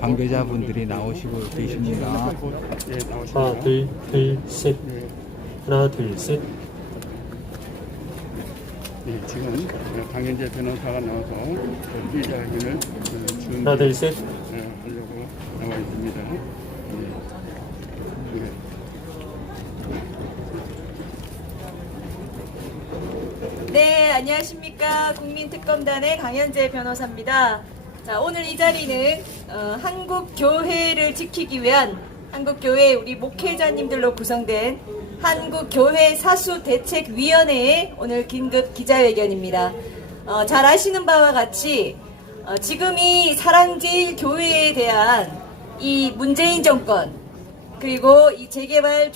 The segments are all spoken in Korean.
관계자분들이 나오시고 계십니다. 예, 나오십니다. 하나, 둘, 셋. 네. 하나, 둘, 셋. 네, 지금 강현재 변호사가 나와서 기자회견을 하나, 둘, 셋. 하려고 나와 있습니다. 네. 네, 안녕하십니까. 국민특검단의 강현재 변호사입니다. 자, 오늘 이 자리는 한국교회를 지키기 위한 한국교회 우리 목회자님들로 구성된 한국교회 사수대책위원회의 오늘 긴급 기자회견입니다. 잘 아시는 바와 같이 지금 이 사랑제일교회에 대한 이 문재인 정권 그리고 이 재개발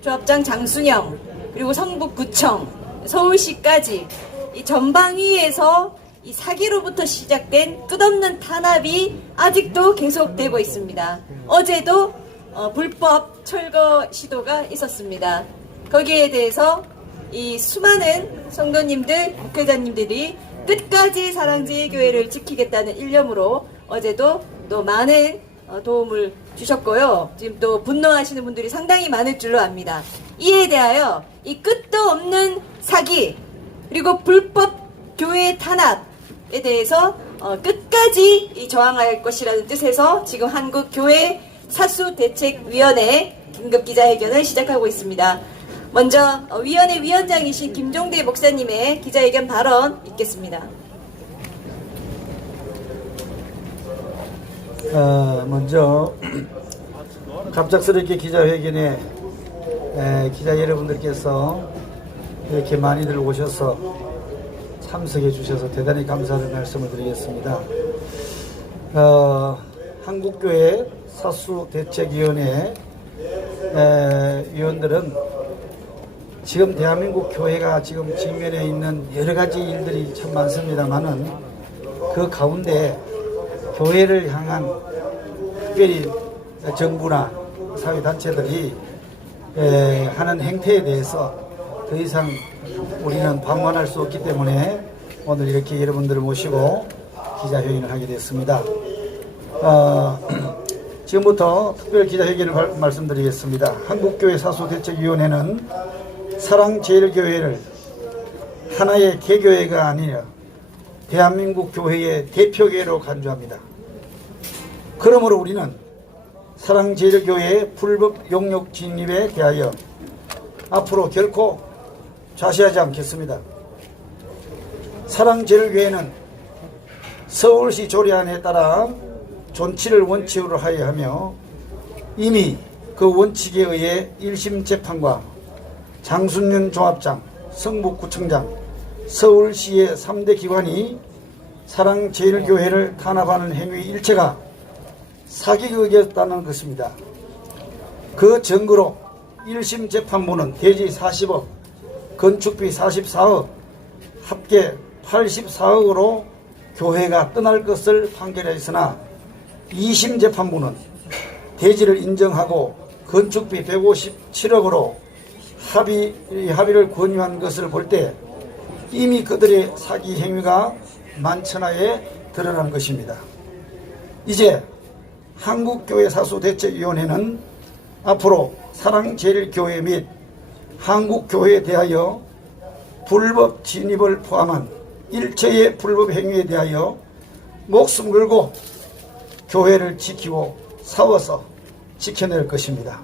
조합장 장순영 그리고 성북구청 서울시까지 이 전방위에서 이 사기로부터 시작된 끝없는 탄압이 아직도 계속되고 있습니다. 어제도 불법 철거 시도가 있었습니다. 거기에 대해서 이 수많은 성도님들, 목회자님들이 끝까지 사랑제일교회를 지키겠다는 일념으로 어제도 또 많은 도움을 주셨고요. 지금 또 분노하시는 분들이 상당히 많을 줄로 압니다. 이에 대하여 이 끝도 없는 사기 그리고 불법 교회 탄압에 대해서 끝까지 저항할 것이라는 뜻에서 지금 한국교회 사수대책위원회 긴급기자회견을 시작하고 있습니다. 먼저 위원회 위원장이신 김종대 목사님의 기자회견 발언 있겠습니다. 먼저 갑작스럽게 기자회견에 기자 여러분들께서 이렇게 많이들 오셔서 참석해 주셔서 대단히 감사하는 말씀을 드리겠습니다. 한국교회 사수대책위원회 위원들은 지금 대한민국 교회가 지금 직면해 있는 여러 가지 일들이 참 많습니다만은 그 가운데 교회를 향한 특별히 정부나 사회단체들이 하는 행태에 대해서 더 이상 우리는 방관할 수 없기 때문에 오늘 이렇게 여러분들을 모시고 기자회견을 하게 됐습니다. 지금부터 특별 기자회견을 말씀드리겠습니다. 한국교회 사수대책위원회는 사랑제일교회를 하나의 개교회가 아니라 대한민국 교회의 대표교회로 간주합니다. 그러므로 우리는 사랑제일교회의 불법 용역 진입에 대하여 앞으로 결코 좌시하지 않겠습니다. 사랑제일교회는 서울시 조례안에 따라 존치를 원칙으로 하여야 하며 이미 그 원칙에 의해 1심 재판과 장순윤 조합장, 성북구청장, 서울시의 3대 기관이 사랑제일교회를 탄압하는 행위 일체가 사기극이었다는 것입니다. 그 증거로 1심 재판부는 대지 40억, 건축비 44억, 합계 84억으로 교회가 떠날 것을 판결했으나 2심 재판부는 대지를 인정하고 건축비 157억으로 합의를 권유한 것을 볼 때 이미 그들의 사기 행위가 만천하에 드러난 것입니다. 이제 한국교회 사수대책위원회는 앞으로 사랑제일교회 및 한국교회에 대하여 불법 진입을 포함한 일체의 불법 행위에 대하여 목숨 걸고 교회를 지키고 싸워서 지켜낼 것입니다.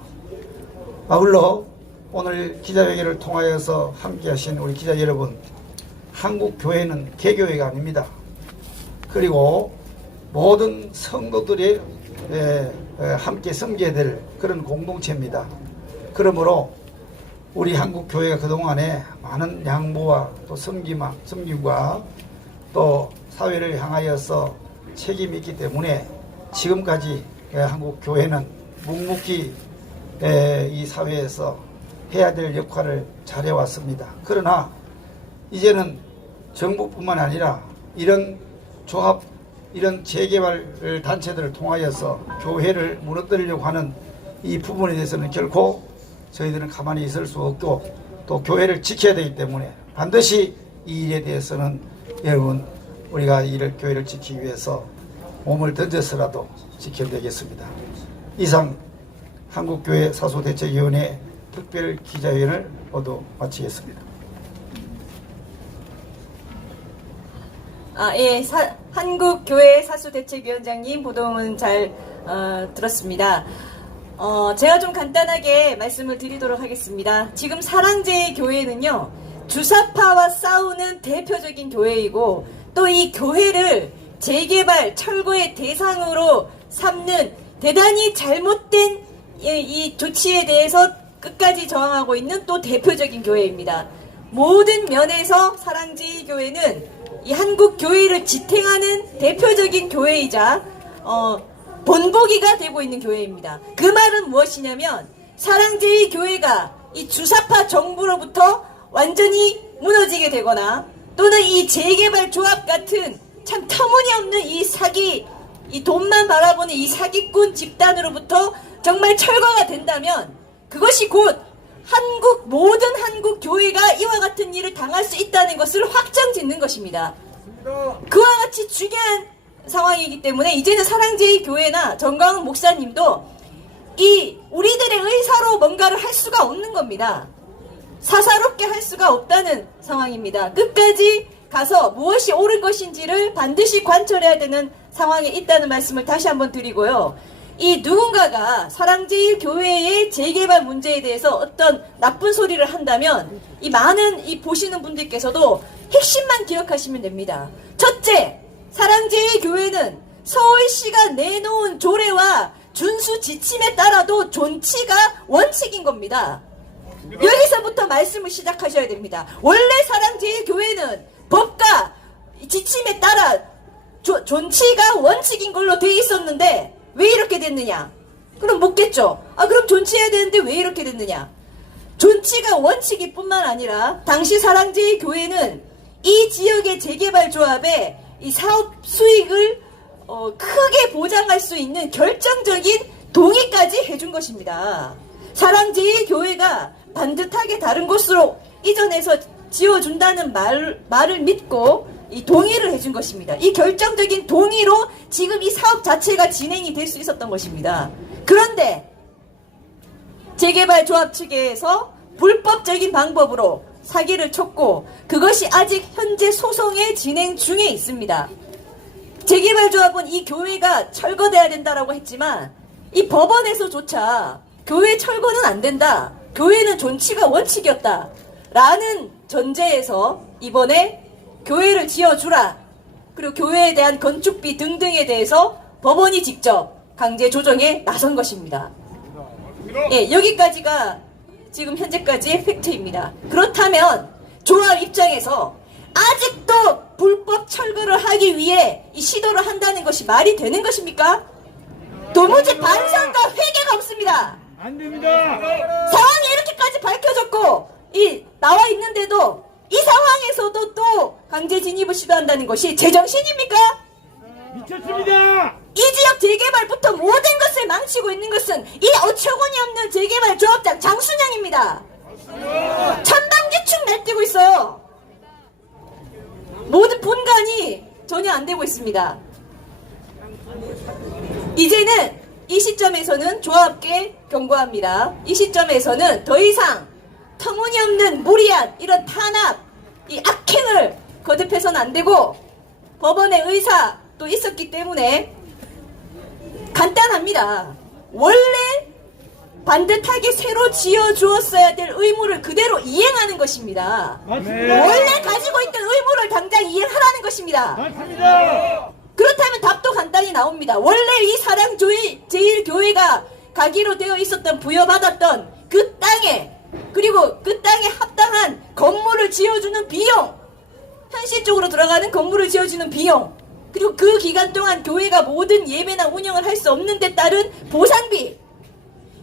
아울러 오늘 기자회견을 통하여서 함께하신 우리 기자 여러분, 한국교회는 개교회가 아닙니다. 그리고 모든 성도들이 함께 섬겨야 될 그런 공동체입니다. 그러므로 우리 한국교회가 그동안에 많은 양보와 또 섬김과 또 사회를 향하여서 책임이 있기 때문에 지금까지 한국교회는 묵묵히 이 사회에서 해야 될 역할을 잘해왔습니다. 그러나 이제는 정부뿐만 아니라 이런 조합, 이런 재개발 단체들을 통하여서 교회를 무너뜨리려고 하는 이 부분에 대해서는 결코 저희들은 가만히 있을 수 없고 또 교회를 지켜야 되기 때문에 반드시 이 일에 대해서는 여러분 우리가 이를 교회를 지키기 위해서 몸을 던져서라도 지켜내겠습니다. 이상 한국교회 사수대책위원회 특별 기자회견을 모두 마치겠습니다. 예, 한국교회 사수대책위원장님 보도문 잘 들었습니다. 제가 좀 간단하게 말씀을 드리도록 하겠습니다. 지금 사랑제일 교회는요, 주사파와 싸우는 대표적인 교회이고, 또 이 교회를 재개발, 철거의 대상으로 삼는 대단히 잘못된 이 조치에 대해서 끝까지 저항하고 있는 또 대표적인 교회입니다. 모든 면에서 사랑제일교회는 이 한국 교회를 지탱하는 대표적인 교회이자 본보기가 되고 있는 교회입니다. 그 말은 무엇이냐면 사랑제일교회가 이 주사파 정부로부터 완전히 무너지게 되거나 또는 이 재개발 조합 같은 참 터무니없는 이 사기, 이 돈만 바라보는 이 사기꾼 집단으로부터 정말 철거가 된다면 그것이 곧 모든 한국 교회가 이와 같은 일을 당할 수 있다는 것을 확정짓는 것입니다. 그와 같이 중요한 상황이기 때문에 이제는 사랑제일교회나 정광훈 목사님도 이 우리들의 의사로 뭔가를 할 수가 없는 겁니다. 사사롭게 할 수가 없다는 상황입니다. 끝까지 가서 무엇이 옳은 것인지를 반드시 관철해야 되는 상황에 있다는 말씀을 다시 한번 드리고요. 이 누군가가 사랑제일교회의 재개발 문제에 대해서 어떤 나쁜 소리를 한다면 이 많은 이 보시는 분들께서도 핵심만 기억하시면 됩니다. 첫째, 사랑제일교회는 서울시가 내놓은 조례와 준수 지침에 따라도 존치가 원칙인 겁니다. 여기서부터 말씀을 시작하셔야 됩니다. 원래 사랑제일교회는 법과 지침에 따라 존치가 원칙인 걸로 되어 있었는데 왜 이렇게 됐느냐? 그럼 묻겠죠. 그럼 존치해야 되는데 왜 이렇게 됐느냐? 존치가 원칙일 뿐만 아니라 당시 사랑제일교회는 이 지역의 재개발 조합에 이 사업 수익을 크게 보장할 수 있는 결정적인 동의까지 해준 것입니다. 사랑제일교회가 반듯하게 다른 곳으로 이전해서 지어준다는 말을 믿고 이 동의를 해준 것입니다. 이 결정적인 동의로 지금 이 사업 자체가 진행이 될 수 있었던 것입니다. 그런데 재개발 조합 측에서 불법적인 방법으로 사기를 쳤고 그것이 아직 현재 소송의 진행 중에 있습니다. 재개발 조합은 이 교회가 철거돼야 된다라고 했지만 이 법원에서조차 교회 철거는 안 된다. 교회는 존치가 원칙이었다. 라는 전제에서 이번에 교회를 지어주라. 그리고 교회에 대한 건축비 등등에 대해서 법원이 직접 강제 조정에 나선 것입니다. 예, 여기까지가 지금 현재까지의 팩트입니다. 그렇다면 조합 입장에서 아직도 불법 철거를 하기 위해 이 시도를 한다는 것이 말이 되는 것입니까? 도무지 반성과 회개가 없습니다. 안 됩니다. 상황이 이렇게까지 밝혀졌고 나와 있는데도 이 상황에서도 또 강제 진입을 시도한다는 것이 제정신입니까? 미쳤습니다. 이 지역 재개발부터 모든 것을 망치고 있는 것은 이 어처구니 없는 재개발 조합장 장순영입니다. 천방지축 날뛰고 있어요. 모든 분간이 전혀 안 되고 있습니다. 이제는 이 시점에서는 조합계 경고합니다. 이 시점에서는 더 이상 터무니없는 무리한 이런 탄압, 이 악행을 거듭해서는 안 되고 법원의 의사도 있었기 때문에 간단합니다. 원래 반듯하게 새로 지어주었어야 될 의무를 그대로 이행하는 것입니다. 맞습니다. 원래 가지고 있던 의무를 당장 이행하라는 것입니다. 맞습니다. 그렇다면 답도 간단히 나옵니다. 원래 이 사랑제일교회가 가기로 되어 있었던 부여받았던 그 땅에 그리고 그 땅에 합당한 건물을 지어주는 비용, 현실적으로 들어가는 건물을 지어주는 비용, 그리고 그 기간 동안 교회가 모든 예배나 운영을 할 수 없는 데 따른 보상비,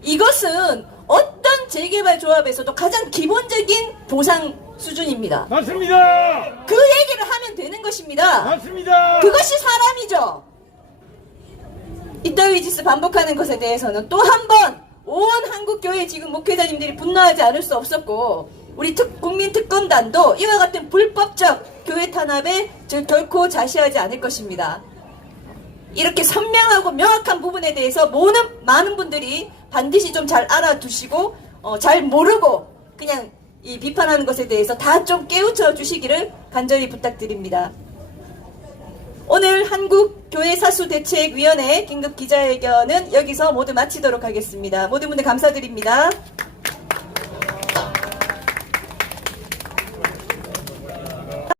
이것은 어떤 재개발 조합에서도 가장 기본적인 보상 수준입니다. 맞습니다. 그 얘기를 하면 되는 것입니다. 맞습니다. 그것이 사람이죠. 이따위 짓을 반복하는 것에 대해서는 또 한 번 온 한국교회 지금 목회자님들이 분노하지 않을 수 없었고 우리 국민특검단도 이와 같은 불법적 교회 탄압에 결코 자시하지 않을 것입니다. 이렇게 선명하고 명확한 부분에 대해서 많은 분들이 반드시 좀 잘 알아두시고 잘 모르고 그냥 이 비판하는 것에 대해서 다 좀 깨우쳐 주시기를 간절히 부탁드립니다. 오늘 한국교회사수대책위원회 긴급 기자회견은 여기서 모두 마치도록 하겠습니다. 모든 분들 감사드립니다.